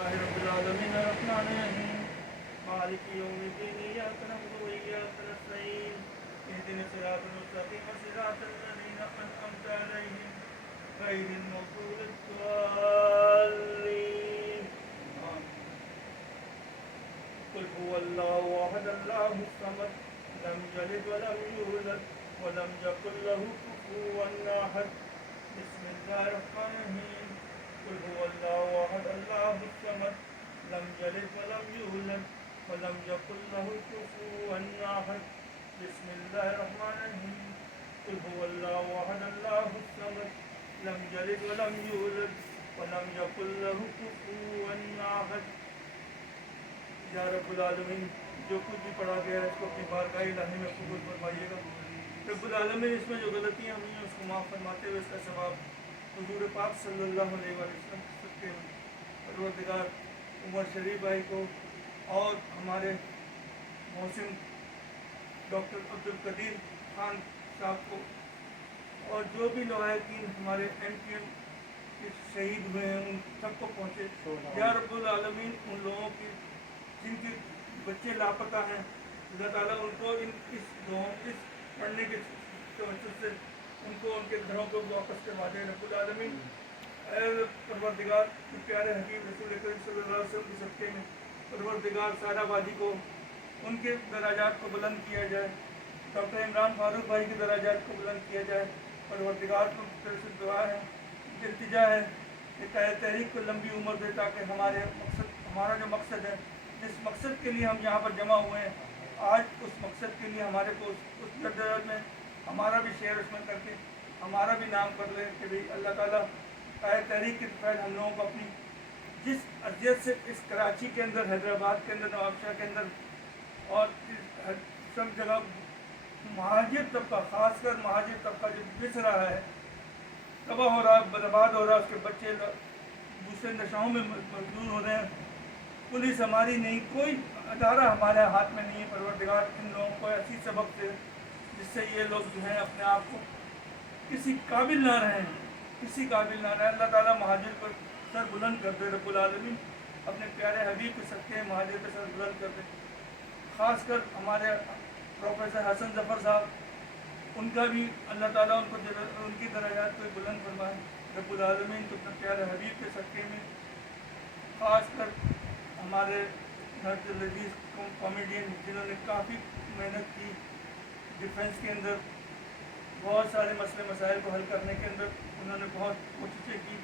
رب العالمين الرحمن الرحيم مالك يوم الدين إياك نعبد وإياك نستعين اهدنا الصراط المستقيم صراط الذين أنعمت عليهم غير المغضوب الضالين قل هو الله أحد الله الصمد لم يلد ولم يولد ولم يكن له كفوا أحد بسم الله الرحمن الرحيم قل هو الله أحد الله الصمد لم يلد ولم يولد ولم يكن له كفوا أحد بسم الله الرحمن الرحيم قل هو الله أحد الله الصمد لم يلد ولم يولد ولم يكن له كفوا أحد یا رب العالمین جو کچھ بھی پڑھا گیا ہے اس کو اپنی بارگاہ الہی میں قبول فرمائیے گا۔ رب العالمین اس میں جو غلطیاں ہوئی ہیں اس کو معاف فرماتے ہوئے اس کا ثواب حضور پاک صلی اللہ علیہ وسلم کے پروردگار عمر شریف بھائی کو اور ہمارے محسن ڈاکٹر عبدالقدیر خان صاحب کو اور جو بھی لواحقین ہمارے ایم پی ایم کے شہید ہوئے ہیں ان سب کو پہنچے۔ یا رب العالمین ان لوگوں کی جن کے بچے لاپتہ ہیں اللہ تعالیٰ ان کو اس پڑھنے کے توسط سے ان کو ان کے گھروں کو واپس کروا دے۔ رب العالمین اے پروردگار پیارے حبیب رسول کریم صلی اللہ علیہ وسلم کے صدقے میں پروردگار سارا بادی کو ان کے دراجات کو بلند کیا جائے، ڈاکٹر عمران فاروق بھائی کے دراجات کو بلند کیا جائے۔ پروردگار کو طرف سے دعا ہے، التجا ہے کہ تحریک کو لمبی عمر دے تاکہ ہمارا جو مقصد ہے، جس مقصد کے لیے ہم یہاں پر جمع ہوئے ہیں، آج اس مقصد کے لیے ہمارے کو اس جدوجہد میں ہمارا بھی شیئر اس میں کر کے ہمارا بھی نام کر لے کہ بھئی اللہ تعالیٰ تحریک کے فیض ہم لوگوں کو اپنی جس اذیت سے اس کراچی کے اندر، حیدرآباد کے اندر، نوابشاہ کے اندر اور سب جگہ مہاجر طبقہ، خاص کر مہاجر طبقہ جو پس رہا ہے، تباہ ہو رہا ہے، برباد ہو رہا ہے، اس کے بچے دوسرے نشوں میں مجبور ہو رہے ہیں، پولیس ہماری نہیں، کوئی ادارہ ہمارے ہاتھ میں نہیں ہے۔ پروردگار ان لوگوں کو ایسی سبق دے جس سے یہ لوگ جو ہیں اپنے آپ کو کسی قابل نہ رہیں، کسی قابل نہ رہیں۔ اللہ تعالیٰ مہاجر پر سر بلند کر دے، رب العالمین اپنے پیارے حبیب کے صدقے مہاجر پہ سر بلند کر دے۔ خاص کر ہمارے پروفیسر حسن ظفر صاحب، ان کا بھی اللہ تعالیٰ ان کی درجات کو بلند فرمائے رب العالمین تو اپنے پیارے حبیب کے صدقے میں۔ خاص کر ہمارے لذیذ کامیڈین جنہوں نے کافی محنت کی ڈیفنس کے اندر، بہت سارے مسئلے مسائل کو حل کرنے کے اندر انہوں نے بہت کوششیں کی۔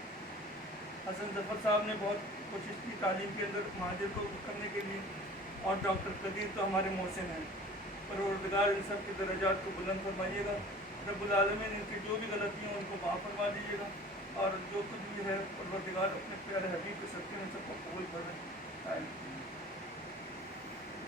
حسن ظفر صاحب نے بہت کوشش کی تعلیم کے اندر مہاجر کو کرنے کے لیے، اور ڈاکٹر قدیر تو ہمارے محسن ہیں۔ پروردگار ان سب کے درجات کو بلند فرمائیے گا، رب العالمین ان کی جو بھی غلطیاں ہیں ان کو معاف فرما دیجیے گا، اور جو کچھ بھی ہے پروردگار اپنے پیارے حبیب کے صدقے میں سب کو قبول کر رہے ہیں۔